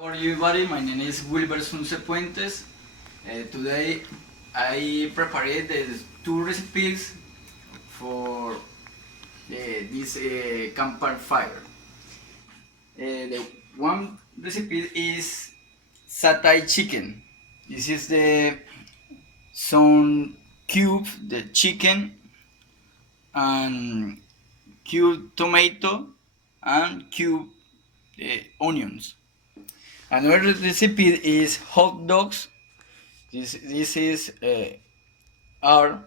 How are you, everybody? My name is Wilber Sunce. Today I prepared the two recipes for this campfire. The one recipe is satay chicken. This is the some cube the chicken and cube tomato and cube onions. Another recipe is hot dogs. This is are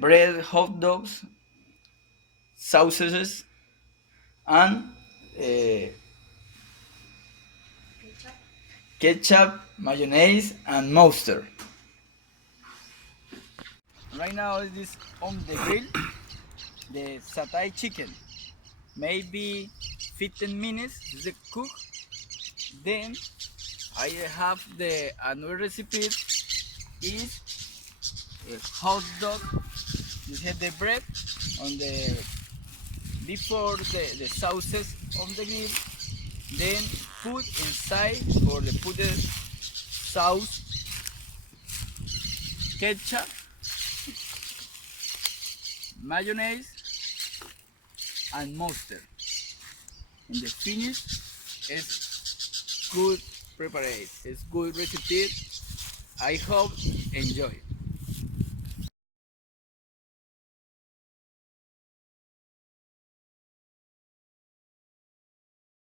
bread hot dogs, sausages, and uh, ketchup, mayonnaise, and mustard. Right now it is on the grill. The satay chicken, maybe 15 minutes to cook. Then I have the another recipe is a hot dog. You have the bread on the before the sauces on the grill. Then put inside or put the sauce, ketchup, mayonnaise, and mustard. And the finish is good prepared. It's good recipe. I hope enjoy.